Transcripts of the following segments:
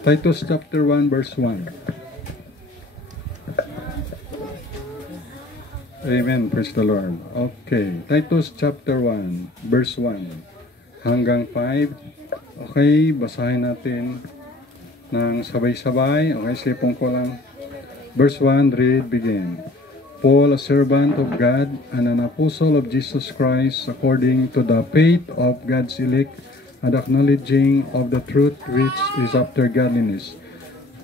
Titus chapter 1 verse 1. Amen. Praise the Lord. Okay. Titus chapter 1 verse 1 hanggang 5. Okay. Basahin natin ng sabay-sabay. Okay. Sipong ko lang. Verse 1, read, begin. Paul, a servant of God and an apostle of Jesus Christ, according to the faith of God's elect, and acknowledging of the truth which is after godliness,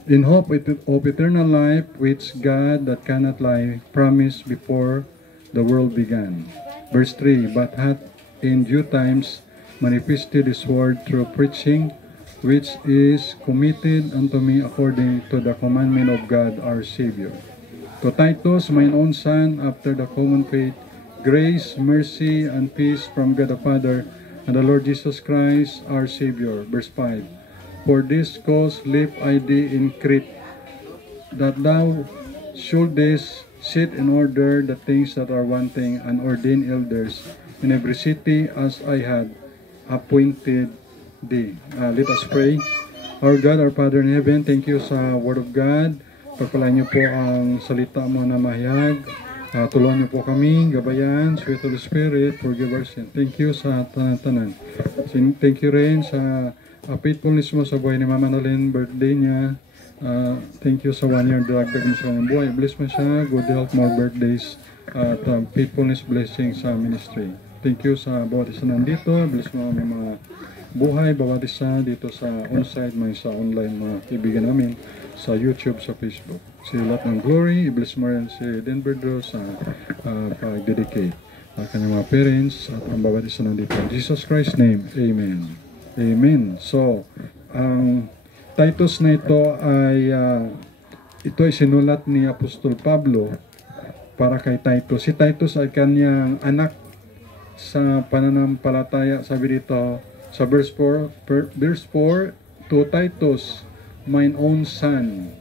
in hope of eternal life, which God that cannot lie promised before the world began. Verse 3, but hath in due times manifested his word through preaching, which is committed unto me according to the commandment of God our Savior. To Titus, mine own son, after the common faith, grace, mercy, and peace from God the Father and the Lord Jesus Christ our Savior. Verse 5, for this cause live I thee in Crete, that thou shouldest set in order the things that are wanting, and ordain elders in every city as I had appointed thee. Let us pray. Our God, our Father in heaven, thank you sa Word of God. Pagpalain niyo po ang salita mo na mahayag. Tulungan niyo po kami, gabayan, sweet Holy Spirit, forgive our sin. Thank you sa tanan-tanan. Thank you rin sa faithfulness mo sa buhay ni Mama Nolene, birthday niya. Thank you sa 1 year dragdag mo sa kanyang buhay. Bless mo siya, good health, more birthdays, at faithfulness blessing sa ministry. Thank you sa bawat isa nandito. Bless mo ang mga buhay, bawat isa dito sa on-site, may sa online mga kaibigan namin, sa YouTube, sa Facebook. Si lahat ng glory, i-bless mo rin si Denver Drew sa pag-dedicate. Kanyang mga parents at ang bawat isa nandito. In Jesus Christ's name, Amen. Amen. So, ang Titus na ito ay sinulat ni Apostol Pablo para kay Titus. Si Titus ay kanyang anak sa pananampalataya. Sabi dito sa verse 4, to Titus, mine own son.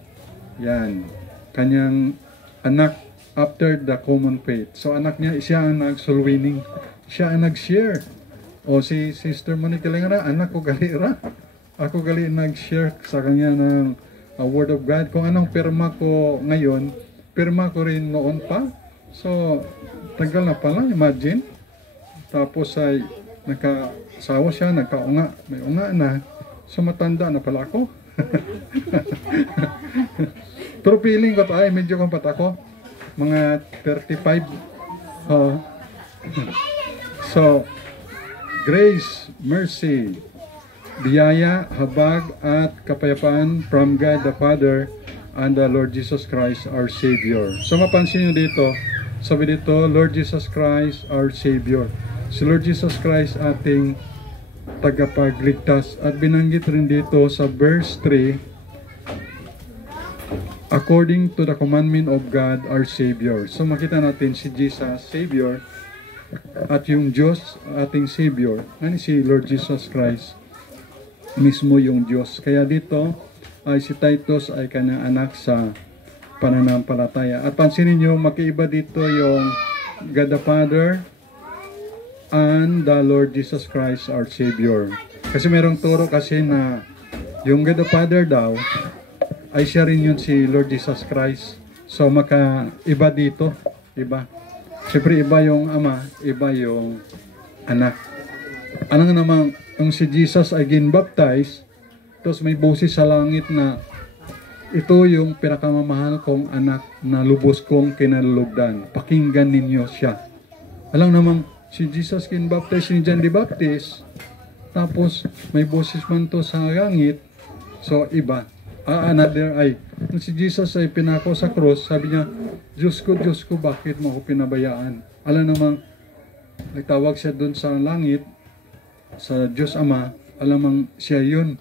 Yan. Kanyang anak after the common faith. So anak niya, siya ang nag-soul-winning. Siya ang nag-share. O si Sister Monica Lengara, anak ko galira. Ako gali nag-share sa kanya ng Word of God. Kung anong pirma ko ngayon, pirma ko rin noon pa. So, tagal na pala, imagine. Tapos ay nagkasawa siya, nagkaunga. May unga na. So, matanda na pala ako. Pero feeling ko ay medyo kampat ako. Mga 35. So, grace, mercy, biyaya, habag, at kapayapaan from God the Father and the Lord Jesus Christ our Savior. So mapansin nyo dito, sabi dito, Lord Jesus Christ our Savior. Si Lord Jesus Christ ating tagapagligtas. At binanggit rin dito sa verse 3, according to the commandment of God our Savior. So makita natin si Jesus Savior at yung Diyos ating Savior. Ano si Lord Jesus Christ? Mismo yung Diyos. Kaya dito ay si Titus ay kanyang anak sa pananampalataya. At pansinin nyo, makiiba dito yung God the Father and the Lord Jesus Christ our Savior. Kasi merong turo kasi na yung God the Father daw ay siya rin yun si Lord Jesus Christ. So makaiba dito, iba. Siyempre iba yung ama, iba yung anak. Ano nga naman, yung si Jesus ay ginbaptize, tapos may boses sa langit na ito yung pinakamamahal kong anak na lubos kong kinalulugdan. Pakinggan ninyo siya. Alam naman, si Jesus ginbaptize ni John the Baptist, tapos may boses man to sa langit, so iba. Another ay, si Jesus ay pinako sa cross, sabi niya, Diyos ko, bakit mo ako pinabayaan? Alam naman, nagtawag siya dun sa langit, sa Diyos Ama, alamang siya yun,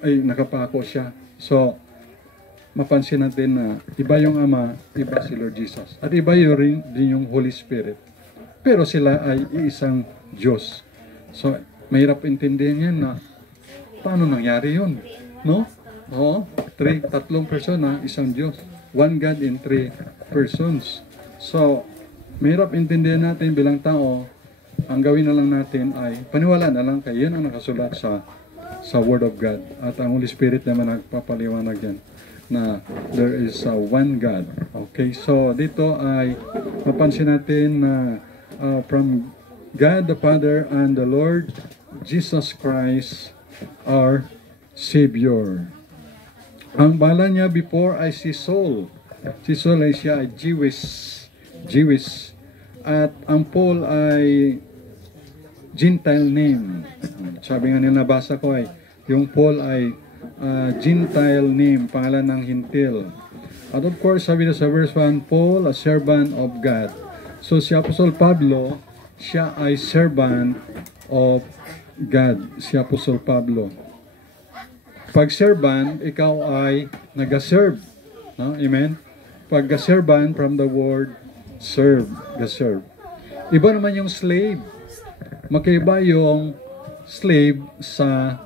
ay nakapako siya. So, mapansin natin na iba yung Ama, iba si Lord Jesus. At iba yun rin din yung Holy Spirit. Pero sila ay iisang Diyos. So, mahirap intindihan yan na paano nangyari yun? No? Oo, tatlong persona, isang Diyos. One God in 3 persons. So, mahirap intindihan natin bilang tao. Ang gawin na lang natin ay paniwala na lang kay yan ang nakasulat sa sa Word of God. At ang Holy Spirit naman nagpapaliwanag yan na there is one God. Okay, so dito ay mapansin natin na from God the Father and the Lord Jesus Christ our Savior. Ang bala niya before ay si Saul. Si Saul ay siya ay Jewish. At ang Paul ay Gentile name. Sabi nga nila, nabasa ko ay yung Paul ay Gentile name, pangalan ng Hintil. At of course, sabi na sa verse 1, Paul, a servant of God. So si Apostol Pablo, siya ay servant of God. Si Apostol Pablo. Pag servant, ikaw ay nag-serve. No? Amen? Pag servant, from the word serve, serve. Iba naman yung slave. Magkaiba yung slave sa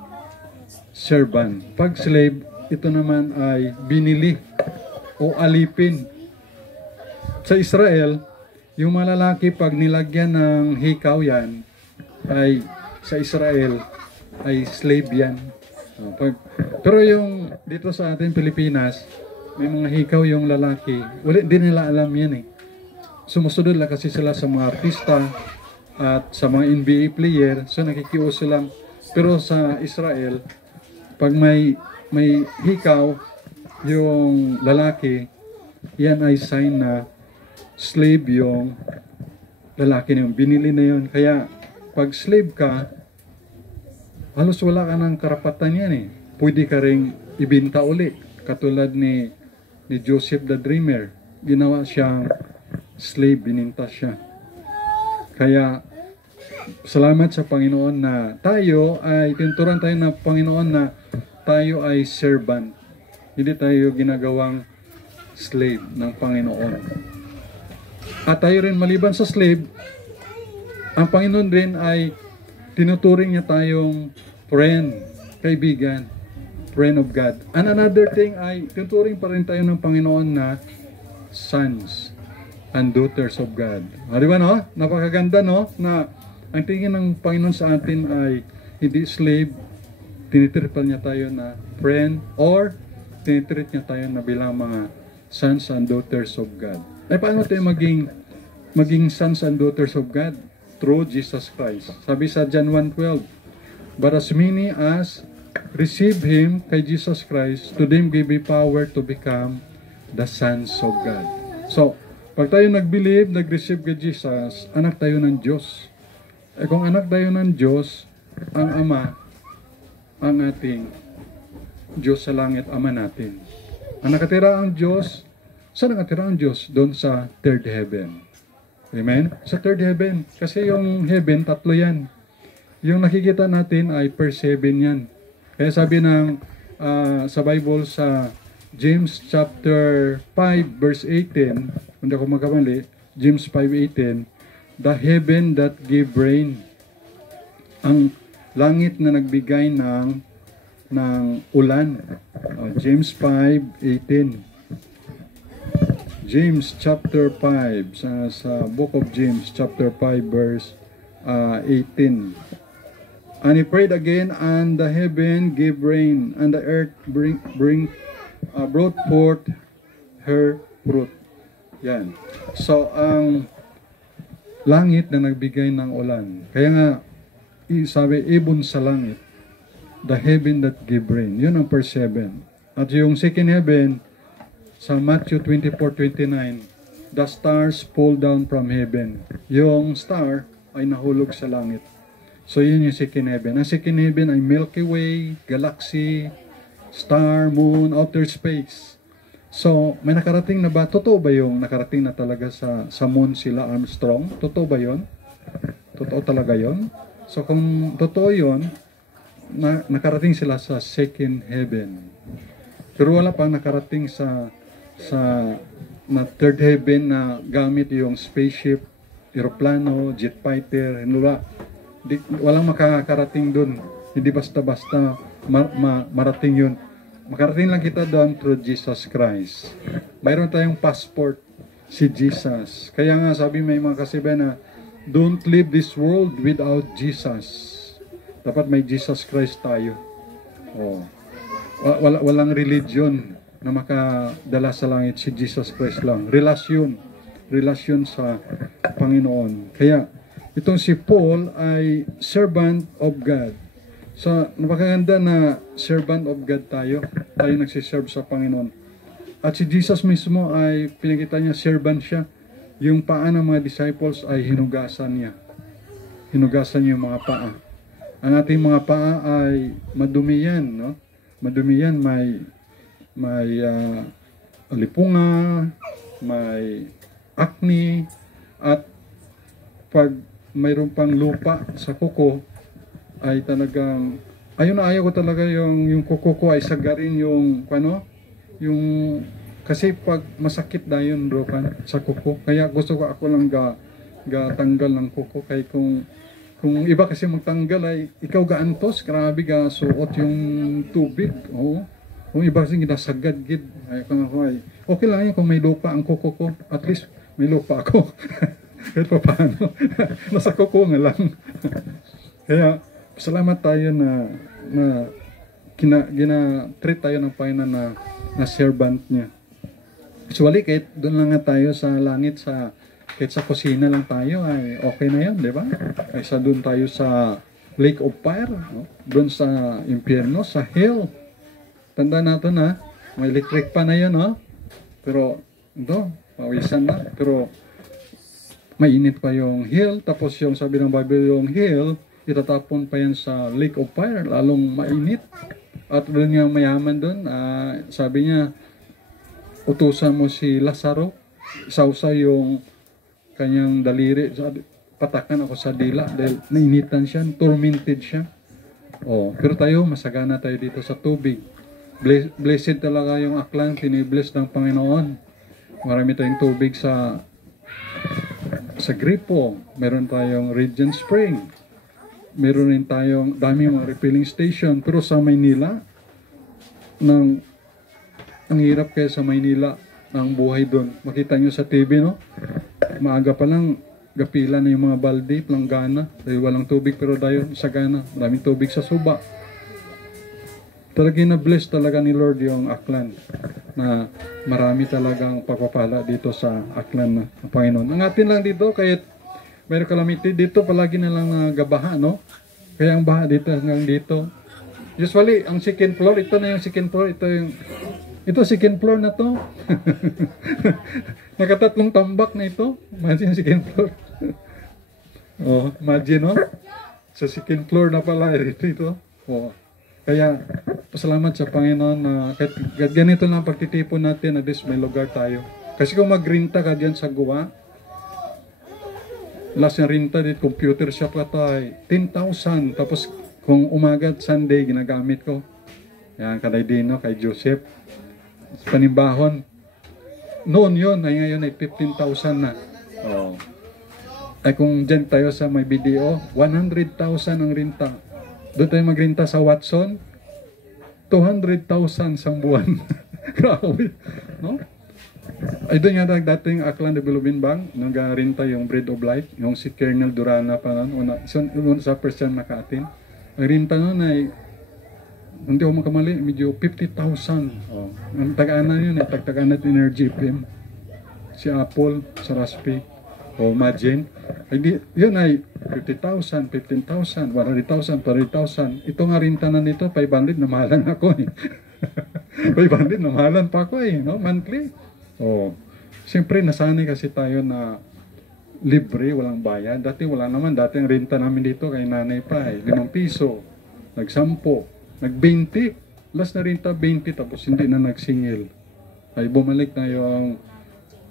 servant. Pag slave, ito naman ay binili o alipin. Sa Israel, yung malalaki pag nilagyan ng hikaw yan, ay sa Israel, ay slave yan. Pero yung dito sa atin, Pilipinas, may mga hikaw yung lalaki. Wala, di nila alam yan eh. Sumusunod lang kasi sila sa mga artista at sa mga NBA player, so nakikiuso lang. Pero sa Israel, pag may hikaw yung lalaki, yan ay sign na slave yung lalaki na yun. Binili na yun. Kaya pag slave ka, halos wala ka ng karapatan yan eh. Pwede ka ring ibinta uli. Katulad ni Joseph the Dreamer. Ginawa siyang slave, bininta siya. Kaya salamat sa Panginoon na tayo ay tinuturan tayo ng Panginoon na tayo ay servant. Hindi tayo ginagawang slave ng Panginoon. At tayo rin maliban sa slave, ang Panginoon rin ay tinuturing niya tayong friend, kaibigan, friend of God. And another thing ay tinuturing pa rin tayo ng Panginoon na sons and daughters of God. Di ba no? Napakaganda no? Na ang tingin ng Panginoon sa atin ay hindi slave, tinitripan niya tayo na friend, or tinitreat niya tayo na bilang mga sons and daughters of God. Ay paano tayo maging sons and daughters of God? Through Jesus Christ. Sabi sa John 1:12, but as many as receive Him, kay Jesus Christ, to them give He power to become the sons of God. So, pag tayo nag-believe, nag-receive kay Jesus, anak tayo ng Diyos. Eh kung anak tayo ng Diyos, ang Ama, ang ating Diyos sa langit, Ama natin. Ang nakatira ang Diyos, saan nakatira ang Diyos? Doon sa third heaven. Amen? Sa third heaven. Kasi yung heaven, tatlo yan. Yung nakikita natin ay per 7 yan. Kaya sabi ng sa Bible sa James chapter 5 verse 18, hindi ako magkamali, James 5:18, the heaven that give rain, ang langit na nagbigay ng ulan. James 5:18. James chapter 5, sa book of James chapter 5 verse 18. And he prayed again, and the heaven gave rain, and the earth brought forth her fruit. Yan. So, ang langit na nagbigay ng ulan. Kaya nga, sabi, ibon sa langit, the heaven that give rain. Yun ang verse 7. At yung second heaven, sa Matthew 24:29, the stars fall down from heaven. Yung star ay nahulog sa langit. So, yun yung second heaven. Ang second heaven ay Milky Way, galaxy, star, moon, outer space. So, may nakarating na ba? Totoo ba yung nakarating na talaga sa moon sila Armstrong? Totoo ba yun? Totoo talaga yun? So, kung totoo yun, nakarating sila sa second heaven. Pero wala pang nakarating sa third heaven na gamit yung spaceship, aeroplano, jet fighter, walang makakarating dun. Hindi basta-basta marating yun. Makarating lang kita doon through Jesus Christ. Mayroon tayong passport, si Jesus. Kaya nga sabi may mga kasibayan na, don't live this world without Jesus. Dapat may Jesus Christ tayo. Oh. Walang religion na makadala sa langit, si Jesus Christ lang. Relasyon sa Panginoon. Kaya itong si Paul ay servant of God. So, napakaganda na servant of God tayo. Tayo nagsiserve sa Panginoon. At si Jesus mismo ay pinakita niya, servant siya. Yung paa ng mga disciples ay hinugasan niya. Hinugasan niya yung mga paa. Ang ating mga paa ay madumi yan, no? Madumi yan, may lipunga, may acne, at pag mayroon pang lupa sa kuko, ay talagang, ayaw ko talaga yung kuko ko ay sagarin yung, kasi pag masakit na yun, bro, sa kuko. Kaya gusto ko ako lang tanggal ng kuko. Kaya kung iba kasi magtanggal ay ikaw gaantos, grabe ga suot yung tubig. Oo. Kung iba kasi ginasagad gid. Ay okay lang yun kung may lupa ang kuko ko. At least may lupa ako. Kahit pa paano. Nasa kuko nga lang. Kaya salamat tayo na gina-treat tayo ng Panginoon na servant niya. Usually kahit doon lang nga tayo sa langit, kahit sa kusina lang tayo, ay okay na yan, di ba? Kaysa doon tayo sa lake of fire, no? Doon sa impyerno, sa hell. Tanda natin na, may electric pa na yun, no? Pero, ito, pawisan na. Pero, mainit pa yung hell. Tapos yung sabi ng Bible, yung hell, itatapon pa yan sa lake of fire, lalong mainit. At doon yung mayaman doon, sabi niya, utusan mo si Lazaro, sausa yung kanyang daliri, patakan ako sa dila dahil nainitan siya, tormented siya. Pero tayo, masagana tayo dito sa tubig. Blessed talaga yung aklan, tinibless ng Panginoon. Marami tayong tubig sa gripo. Meron tayong Regent Spring. Meron rin tayong dami mga refilling station. Pero sa Maynila, ang hirap kaya sa Maynila ang buhay doon. Makita nyo sa TV, no? Maaga pa lang, gapila na yung mga balde, planggana. Dahil walang tubig, pero dahil sagana. Maraming tubig sa suba. Talagang na-bless talaga ni Lord yung Aklan. Na marami talagang pagpapala dito sa Aklan ng Panginoon. Ang atin lang dito, kahit mayroong calamity dito, palagi na lang gabaha, no? Kaya ang baha dito hanggang dito. Usually, ang second floor, ito na yung second floor, ito second floor na to. Nakatatlong tambak na ito. Imagine second floor. Imagine, no? Sa second floor na pala ito. Kaya, pasalamat sa Panginoon na kahit ganito lang pagtitipon natin, at least may lugar tayo. Kasi kung magrinta ka diyan sa Guwa, last na rinta dito, computer shop ka tayo, 10,000. Tapos, kung umaga at Sunday, ginagamit ko. Yan, kay Dino, kay Joseph. Panibahon. Noon yun, ay ngayon ay 15,000 na. Ay kung dyan tayo sa may video, 100,000 ang rinta. Doon tayo magrinta sa Watson, 200,000 sa buwan. Grabe. No? Ay doon nga dating Aklan Development Bank, nag-rinta yung Bread of Life, yung si Colonel Durana pa nun, sa person nakaatin. Ang rinta nun ay, hindi ako makamali, medyo 50,000. Ang taga-ana yun, taga-ana at Energy PM. Si Apple, sa Raspi, Imagine. Yun ay 50,000, 15,000, 100,000, 200,000. Ito nga rintanan nito, 500 na mahalan ako eh. 500 na mahalan pa ako eh, no? Monthly. Siyempre, nasanay kasi tayo na libre, walang bayad. Dati wala naman. Dati ang renta namin dito kay nanay pa eh. 5 piso. Nag-10. Nag-20. Last na renta, 20. Tapos hindi na nagsingil. Ay bumalik na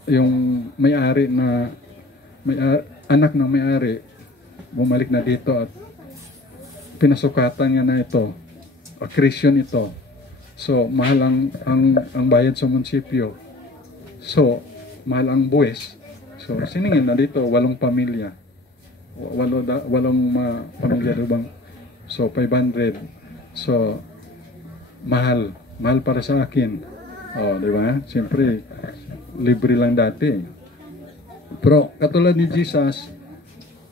yung may-ari na anak ng may-ari. Bumalik na dito at pinasukatan niya na ito. Accretion ito. So, mahal ang bayad sa munisipyo. So, mahal ang buwis. So, siningin na dito, 8 pamilya. 8 pamilya doon. So, 500. So, mahal. Mahal para sa akin. Di ba? Siyempre, libre lang dati. Pero, katulad ni Jesus,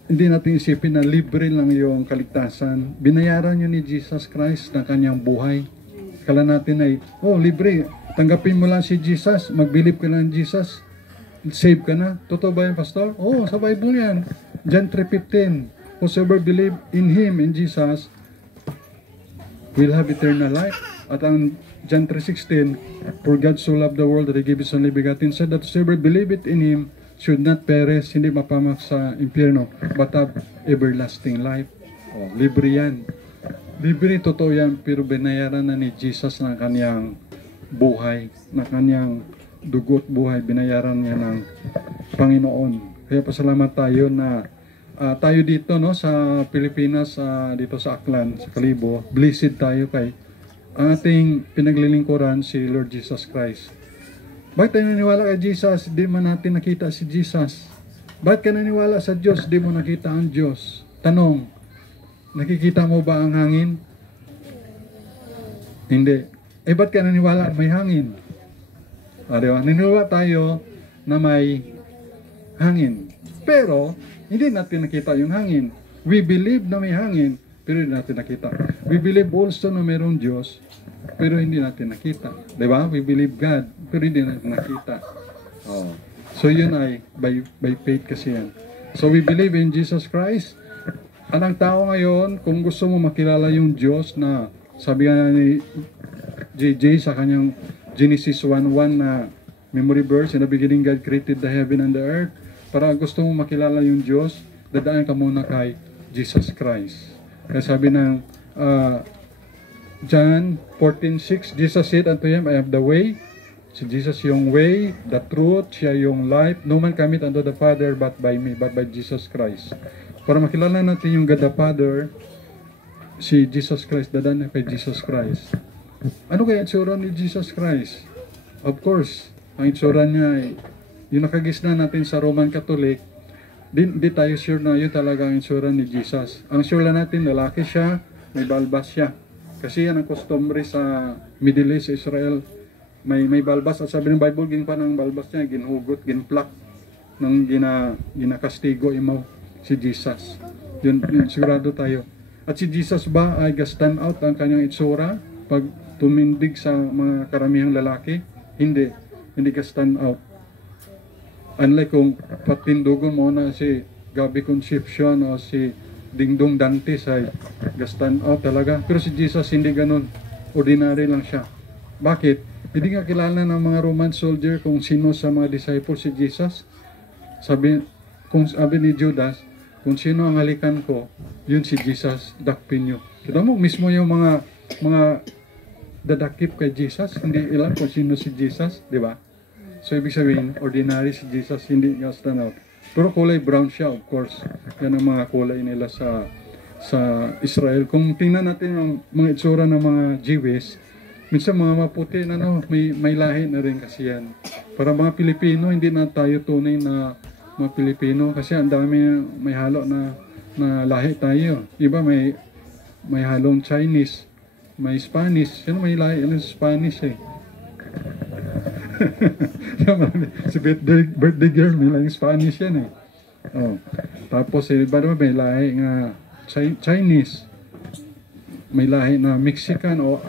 hindi natin isipin na libre lang yung kaligtasan. Binayaran yun ni Jesus Christ ng kanyang buhay. Kala natin ay, oh, libre. Tanggapin mo lang si Jesus, mag-believe ka lang Jesus, save ka na. Totoo ba yan, Pastor? Oo, sa Bible yan. John 3:15, whosoever believe in Him, in Jesus, will have eternal life. At ang John 3:16, for God so loved the world that He gave His only begotten Son, that whosoever believe it in Him should not perish, hindi mapamak sa impyerno, but have everlasting life. Oh, libre yan. Libre, totoo yan, pero binayaran na ni Jesus ng kanyang buhay, na kanyang dugot buhay, binayaran niya ng Panginoon. Kaya pasalamat tayo na tayo dito, no, sa Pilipinas, dito sa Aklan, sa Kalibo, blessed tayo kay ang ating pinaglilingkuran si Lord Jesus Christ. Bakit tayo naniwala kay Jesus, di man natin nakita si Jesus? Bakit ka naniwala sa Diyos, di mo nakita ang Diyos? Tanong, nakikita mo ba ang hangin? Hindi. Ba't ka naniwala may hangin? Diba? Naniwala tayo na may hangin. Pero, hindi natin nakita yung hangin. We believe na may hangin, pero hindi natin nakita. We believe also na mayroong Diyos, pero hindi natin nakita. Diba? We believe God, pero hindi natin nakita. Oh. So yun ay by faith kasi yan. So we believe in Jesus Christ. Anong tao ngayon, kung gusto mo makilala yung Diyos na sabi nga ni JJ sa kanyang Genesis 1:1 na memory verse, in the beginning God created the heaven and the earth. Para gusto mo makilala yung Diyos, dadaan ka muna kay Jesus Christ. Kaya sabi ng John 14:6, Jesus said unto him, I am the way. Si Jesus yung way, the truth, siya yung life. No man cometh unto the Father but by me, but by Jesus Christ. Para makilala natin yung God the Father, si Jesus Christ, dadaan na kay Jesus Christ. Ano kaya itsura ni Jesus Christ? Of course, ang itsura niya ay yung nakagisna natin sa Roman Catholic. Di tayo sure na yun talaga ang itsura ni Jesus. Ang sure lang natin, lalaki siya, may balbas siya. Kasi yan ang customary sa Middle East, Israel. May balbas. At sabi ng Bible, ginpa ng balbas niya, ginhugot, ginplak, nang ginakastigo imaw si Jesus. Yun sigurado tayo. At si Jesus ba ay stand out ang kanyang itsura pag tumindig sa mga karamihang lalaki? Hindi. Hindi ka stand out. Unlike kung patindugon mo na si Gabi Concepcion o si Dingdong Dantes ay stand out talaga. Pero si Jesus hindi ganun. Ordinary lang siya. Bakit? Hindi nga kilala ng mga Roman soldier kung sino sa mga disciples si Jesus. Sabi ni Judas, kung sino ang halikan ko, yun si Jesus, dakpin nyo. Kita mo, mismo yung mga dadakip kay Jesus, hindi ilan kung sino si Jesus, di ba? So, ibig sabihin, ordinary si Jesus, hindi nga stand out. Pero kulay brown siya, of course. Yan ang mga kulay nila sa Israel. Kung tingnan natin yung mga itsura ng mga Jewish, minsan mga maputi na may lahi na rin kasi yan. Para mga Pilipino, hindi na tayo tunay na mga Pilipino kasi ang dami may halo na lahi tayo. Iba may halong Chinese, may Spanish. Yan may lahi ng Spanish eh. Si birthday girl, may lahi Spanish yan eh. Oh. Tapos iba naman may lahi nga Chinese. May lahi na Mexican o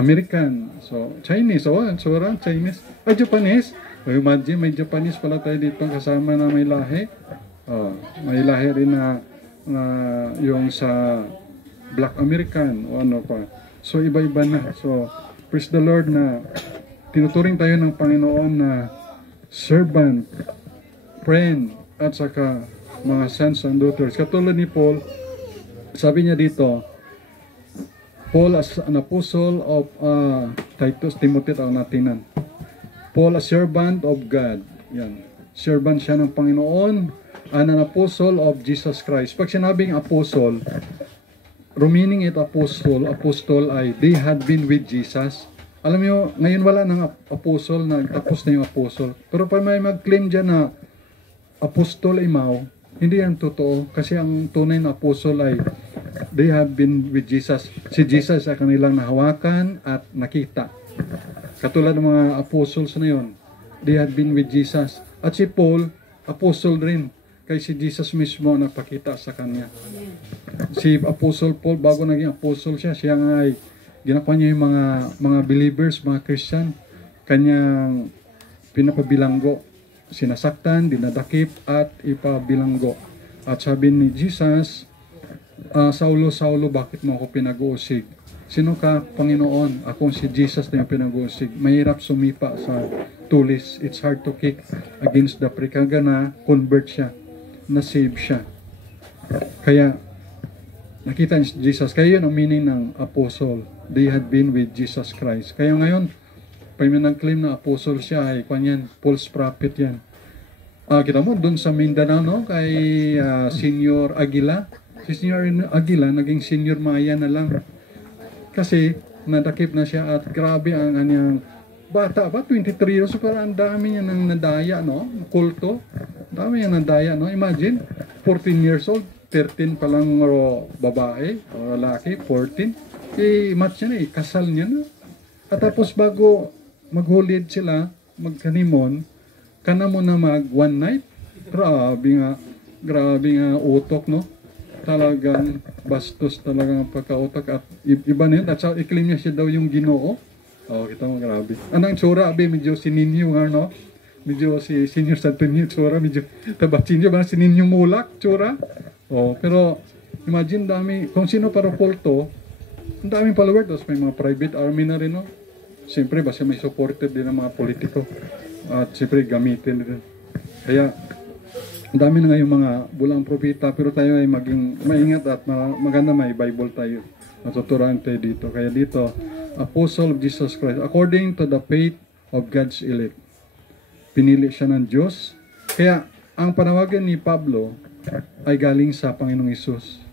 American. So, Chinese. So, Chinese. Japanese. Imagine, may Japanese pala tayo dito kasama na may lahi. May lahi rin na yung sa Black American o ano pa. So, iba-iba na. So, praise the Lord na tinuturing tayo ng Panginoon na servant, friend, at saka mga sons and daughters. Katulad ni Paul, sabi niya dito, Paul as an apostle of Titus, Timothy at natinan. Paul a servant of God. Yan. Servant siya ng Panginoon and an apostle of Jesus Christ. Pag sinabing apostle, meaning it apostle ay they had been with Jesus. Alam niyo, ngayon wala ng apostle, tapos na yung apostle. Pero pag may mag-claim dyan na apostol imaw, hindi yan totoo. Kasi ang tunay na apostle ay they have been with Jesus. Si Jesus ay kanilang nahawakan at nakita. Katulad ng mga apostles na yun, they had been with Jesus. At si Paul, apostle rin. Kay si Jesus mismo nagpakita sa kanya. Si Apostle Paul, bago naging apostle siya, siya nga ay ginakuha niya yung mga believers, mga Christian, kanyang pinapabilanggo, sinasaktan, dinadakip, at ipabilanggo. At sabi ni Jesus, Saulo, Saulo, bakit mo ako pinag-uusig? Sino ka, Panginoon? Akong si Jesus na yung pinag-uusig. Mahirap sumipa sa tulis. It's hard to kick against the prick. Hanggang na convert siya, na-save siya. Kaya, nakita ni Jesus. Kaya yun ang meaning ng apostle. They had been with Jesus Christ. Kaya ngayon, pag may nag-claim na apostle siya, ay kanyan, false prophet yan. Kita mo, dun sa Mindanao, no? Kay Senior Aguila. Si Senior Aguila, naging Senior Maya na lang. Kasi, nadakip na siya at grabe ang kanyang bata ba? 23 years, so parang ang dami niya nang nadaya, no? Kulto. Dami niya nadaya, no? Imagine, 14 years old, 13 pa lang babae, o lalaki, 14. Match niya na, kasal niya na. At tapos bago maghulid sila, magkanimon, kana mo na mag one night. Grabe nga utok, no? Talagang bastos talagang pagkautak at iba na yun. At sa i-claim niya siya daw yung Ginoo. Kita mo, grabe. Anong tsura, medyo sininyo nga, no? Medyo si Senior Santonio, tsura, medyo tabatsinyo ba? Sininyo mulak, tsura. Pero imagine dami, kung sino para kulto, ang daming followers, tapos may mga private army na rin, no? Siyempre, basta may supported din ng mga politiko. At siyempre, gamitin din. Kaya, ang dami na ngayong mga bulang propeta, pero tayo ay maging maingat at maganda may Bible tayo. Natuturuan tayo dito. Kaya dito, Apostle of Jesus Christ, according to the faith of God's elect. Pinili siya ng Diyos. Kaya, ang panawagan ni Pablo ay galing sa Panginoong Hesus.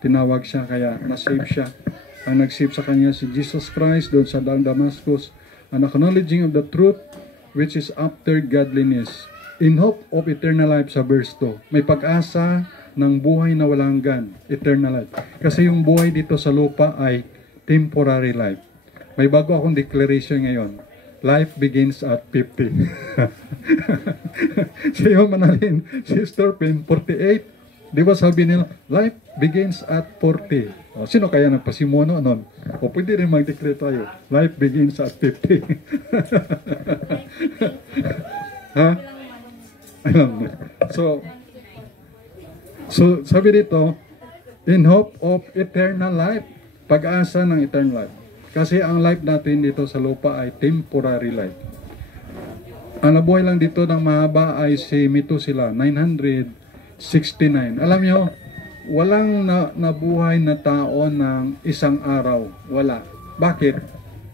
Tinawag siya, kaya nasave siya. Ang nag-save sa kanya si Jesus Christ doon sa Damascus, an acknowledging of the truth which is after godliness, in hope of eternal life sa verse 2. May pag-asa ng buhay na walang hanggan, eternal life. Kasi yung buhay dito sa lupa ay temporary life. May bago akong declaration ngayon. Life begins at 50. Siya manalin, Sister Pin, 48. Di ba sabi nila, life begins at 40. Sino kaya nagpasimono nun? Pwede rin mag-declare tayo. Life begins at 50. Ha? Alam mo. So sabi dito, in hope of eternal life. Pag-asa ng eternal life. Kasi ang life natin dito sa lupa ay temporary life. Ang nabuhay lang dito ng mahaba ay si Methuselah, 969. Alam nyo, walang nabuhay na tao ng isang araw. Wala. Bakit?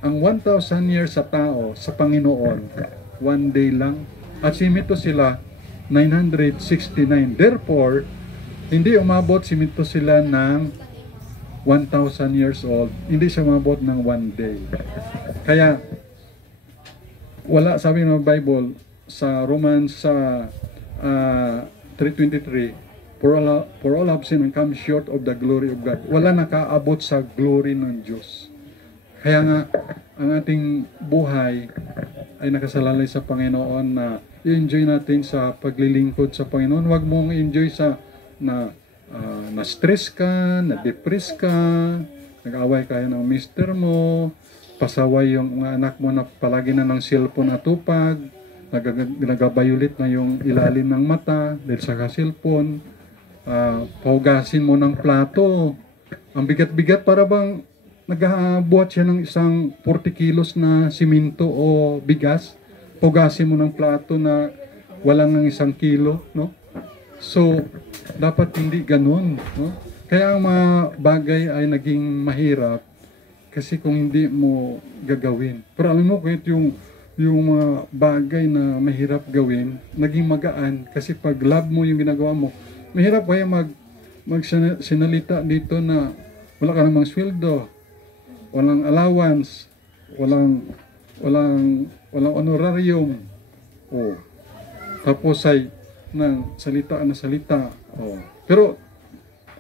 Ang 1,000 years sa tao, sa Panginoon, one day lang. At si Methuselah, 969. Therefore, hindi umabot si Methuselah ng 1,000 years old. Hindi siya umabot ng one day. Kaya, wala, sabi ng Bible, sa Romans sa 3:23, for all have sinned and come short of the glory of God. Wala nakaabot sa glory ng Diyos. Kaya nga, ang ating buhay ay nakasalalay sa Panginoon na i-enjoy natin sa paglilingkod sa Panginoon. Huwag mong i-enjoy sa na-stress ka, na-depress ka, nag-away kayo ng mister mo, pasaway yung mga anak mo na palagi na ng cellphone atupag, nagabayulit na yung ilalim ng mata dahil sa cellphone, pahugasin mo ng plato. Ang bigat-bigat, para bang nagbuhat siya ng isang 40 kilos na simento o bigas, pahugasin mo ng plato na walang ng 1 kilo, no? So, dapat hindi ganun, no? Kaya ang mga bagay ay naging mahirap kasi kung hindi mo gagawin. Pero alam mo, kahit yung mga bagay na mahirap gawin, naging magaan kasi pag love mo yung ginagawa mo, mahirap kaya sinalita dito na wala ka namang sweldo, walang allowance, walang honorarium. Tapos ay ng salita na salita. Pero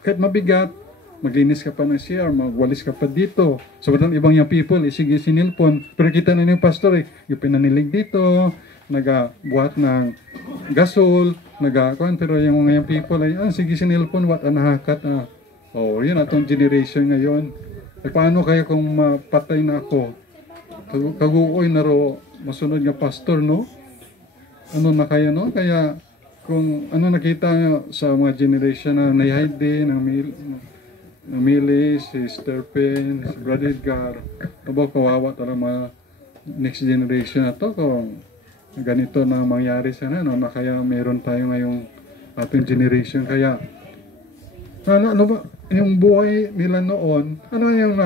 kahit mabigat, maglinis ka pa ng CR, magwalis ka pa dito. Sobrang ibang yung people, sige sinilpon. Pero kita na yung pastor, yung pinanilig dito, nagabuhat ng gasol, nagakuan, pero yung ngayong people ay, sige sinilpon, what anahakat yun atong generation ngayon. Paano kaya kung mapatay na ako? Kaguoy na ro, masunod nga pastor, no? Ano na kaya, no? Kaya, kung ano nakita sa mga generation na Nayhide, ng Mili, si Sterpen, si Brad Edgar, kawawa talaga mga next generation na to kung ganito na mangyari sana, no? Na kaya meron tayo ngayong ating generation. Kaya, ano ba, yung buhay nila noon, ano yung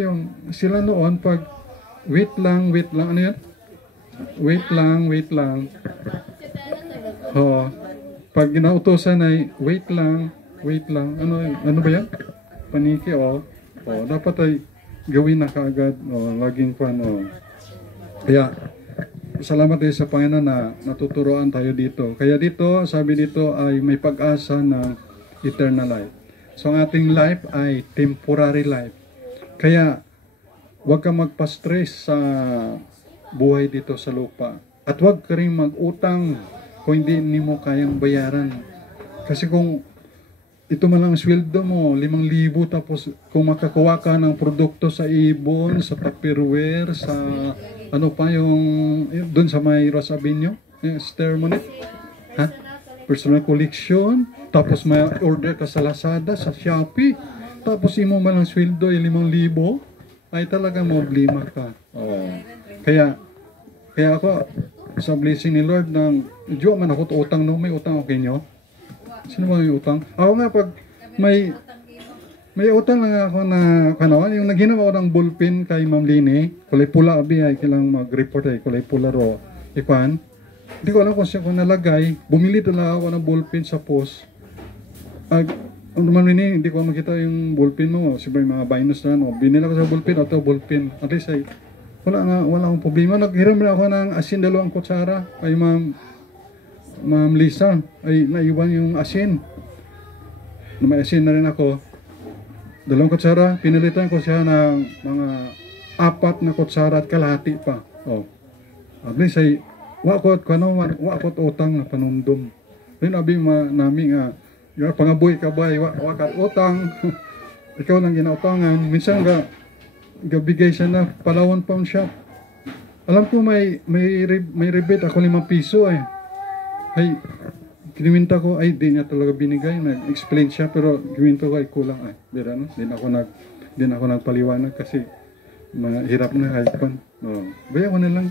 yung sila noon, pag wait lang, ano yan? Wait lang. Pag ginautosan ay, wait lang, ano ba yan? Paniki, dapat ay gawin na kaagad, laging pan, Kaya, salamat tayo sa Panginoon na natuturoan tayo dito. Kaya dito, sabi dito ay may pag-asa ng eternal life. So, ang ating life ay temporary life. Kaya, huwag kang magpa-stress sa buhay dito sa lupa. At huwag ka rin mag-utang kung hindi mo kayang bayaran. Kasi kung ito man lang sweldo mo, 5,000, tapos kung makakuha ka ng produkto sa ibon, sa Tupperware, sa ano pa yung doon sa may Rosa Avenue, Stermonit, personal collection, tapos may order ka sa Lazada, sa Shopee, tapos imo man lang sweldo ay 5,000, ay talaga problema ka. Kaya ako sa blessing ni Lord ng Diyo man ako utang, no? May utang okay nyo? Sino ba may utang? Ako nga pag may utang lang ako na yung naghinawa ko ng ballpen kay Ma'am Lini, kulay pula abi ay kailang mag-report ay kulay pula ro. Ikwan, hindi ko alam kung siya ko nalagay, bumili talaga ako ng ballpen sa post. Ma'am Lini, hindi ko makita yung ballpen mo, siyempre mga binus na, binila ko sa ballpen, at least ay, wala akong problema. Naghiram na ako ng asin 2 kutsara kay Ma'am Lisa, ay naiwan yung asin. May asin na rin ako. 2 kutsara, pinalitan ko siya ng mga 4 na kutsara at kalahati pa. At least ay, wakot utang na panundom. Then abi namin pangaboy ka ba, wakat utang. Ikaw lang ginautangan. Minsan gabigay siya na Palawan Pawn Shop. Alam ko may rebate ako 5 piso ay. Ay, kiniminta ko, ay di niya talaga binigay. Nag-explain siya, pero kininto ko ay kulang. Ay, bira no? Din ako nagpaliwanag kasi mahirap na haipan. Baya ko na lang.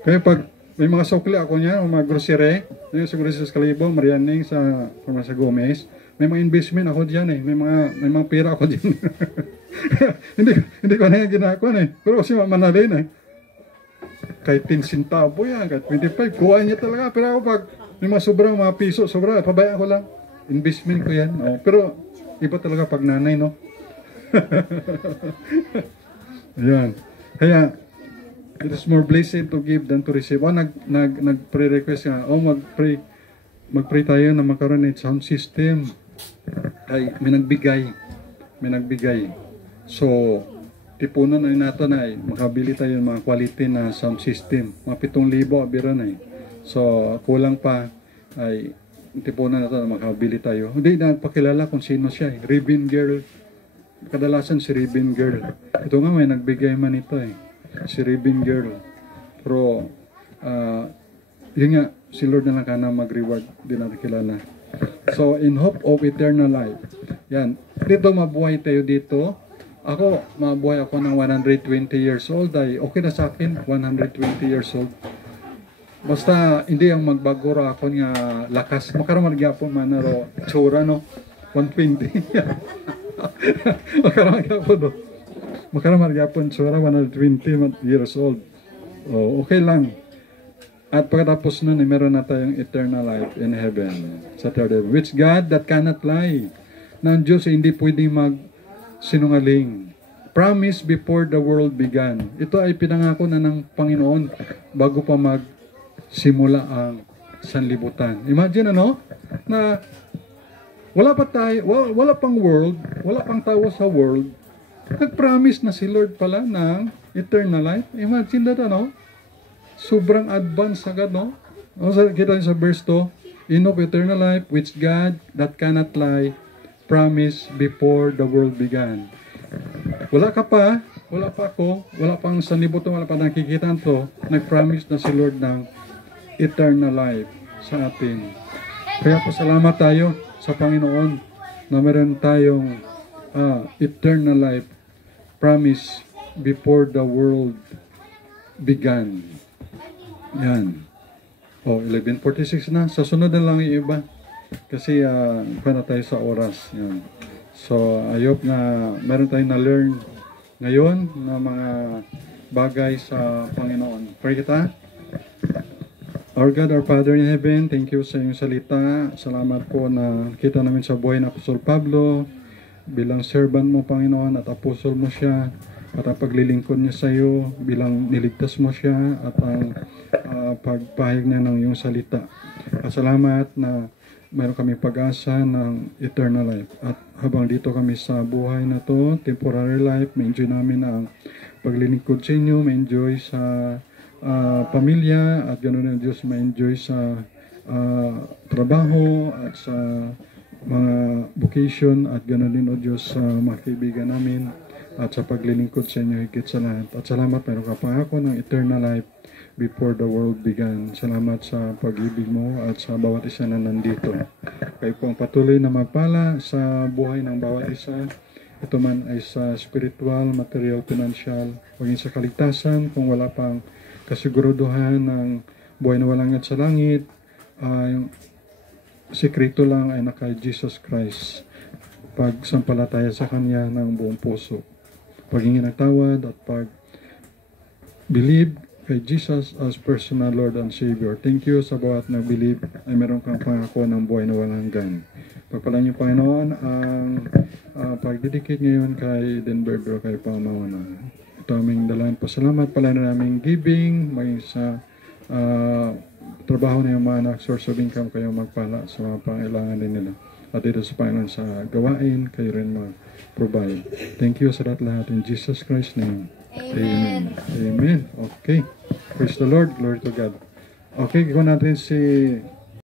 Kaya pag may mga sukli ako niya, o mga grocery, yung sa grocery sa Kalibo, Marianing, sa Farmasa Gomez, may mga investment ako diyan eh. May mga pera ako diyan. hindi ko na yung ginagawa eh. Pero kasi manalin eh. Kahit 10 centavo yan, kahit 25, kuha niya talaga. Pero ako pag may mga sobrang mga piso, pabayaan ko lang. Investment ko yan. Pero iba talaga pag nanay, no? Ayan. Kaya, it is more blessed to give than to receive. Nag-pre-request nga, mag-pray tayo na magkaroon ng sound system. Ay, may nagbigay. So, tipunan na natin ay makabili tayo ng mga quality na sound system. Mga 7,000 abiran ay. So, kulang pa ay tipunan na ito na makabili tayo. Hindi na pakilala kung sino siya eh. Ribbon Girl. Kadalasan si Ribbon Girl. Ito nga may nagbigay man ito eh. Si Ribbon Girl. Pero, yun nga, si Lord na lang ka na mag-reward. Hindi natin kilala. So, in hope of eternal life. Yan. Dito mabuhay tayo dito. Ako, mabuhay ako ng 120 years old. Ay, okay na sa akin, 120 years old. Basta, hindi ang magbagura ako nga lakas. Makaramag yapon man na ro, tsura, no? 120. Makaramag yapon, no? Makaramag yapon, tsura, 120 years old. Okay lang. At pagkatapos nun, meron na tayong eternal life in heaven. Sa third heaven. Which God that cannot lie. Na ang Diyos hindi pwedeng sinungaling. Promise before the world began. Ito ay pinangako na ng Panginoon bago pa magsimula ang sanlibutan. Imagine na wala pang world, wala pang tao sa world. Nag-promise na si Lord pala ng eternal life. Imagine that, sobrang advanced agad, no? Kita sa verse 2, in of eternal life, which God that cannot lie, promised before the world began. Wala ka pa, wala pa ako, wala pang sanlibutan, wala pa nakikita to, nag-promise na si Lord ng eternal life sa atin. Kaya pasalamat tayo sa Panginoon na meron tayong eternal life promise before the world began. Yan. 11:46 na. Sa sunod na lang yung iba. Kasi na tayo sa oras. Yan. So, ayop na meron tayong na-learn ngayon na mga bagay sa Panginoon. Pray kita. Our God, our Father in heaven, thank you sa iyong salita. Salamat po na kita namin sa buhay ng Apostol Pablo bilang servant mo, Panginoon, at apostol mo siya at ang paglilingkod niya sa iyo bilang niligtas mo siya at ang pagpahayag niya ng iyong salita. At salamat na mayroon kami pag-asa ng eternal life. At habang dito kami sa buhay na to, temporary life, ma-enjoy namin ang paglilingkod sa inyo, ma-enjoy sa pamilya, at ganoon ang Diyos ma-enjoy sa trabaho at sa mga vocation, at ganoon din o Diyos sa mga kaibigan namin at sa paglilingkod sa inyo higit sa lahat. At salamat, meron ka pangako ng eternal life before the world began. Salamat sa pag-ibig mo at sa bawat isa na nandito. Kayo po ang patuloy na magpala sa buhay ng bawat isa. Ito man ay sa spiritual, material, financial, maging sa kaligtasan, kung wala pang kasiguruduhan ng buhay na walang sa langit, yung sekreto lang ay naka Jesus Christ. Pagsampalataya sa Kanya ng buong puso, paghingi ng tawad at pag-believe kay Jesus as personal Lord and Savior. Thank you sa bawat nag-believe ay meron kang pangako ng buhay na walang hanggan. Pagpalaan niyo, Panginoon, ang pag-dedicate ngayon kay Denver, kay Pamauna. Ito aming dalang pasalamat pala na naming giving, maging sa trabaho ng mga anak, source of income, kayo magpala sa mga pangailangan din nila. At dito sa Panginoon sa gawain, kayo rin mag-provide. Thank you sa lahat in Jesus Christ's name. Amen. Amen. Okay. Praise the Lord. Glory to God. Okay, gawin natin si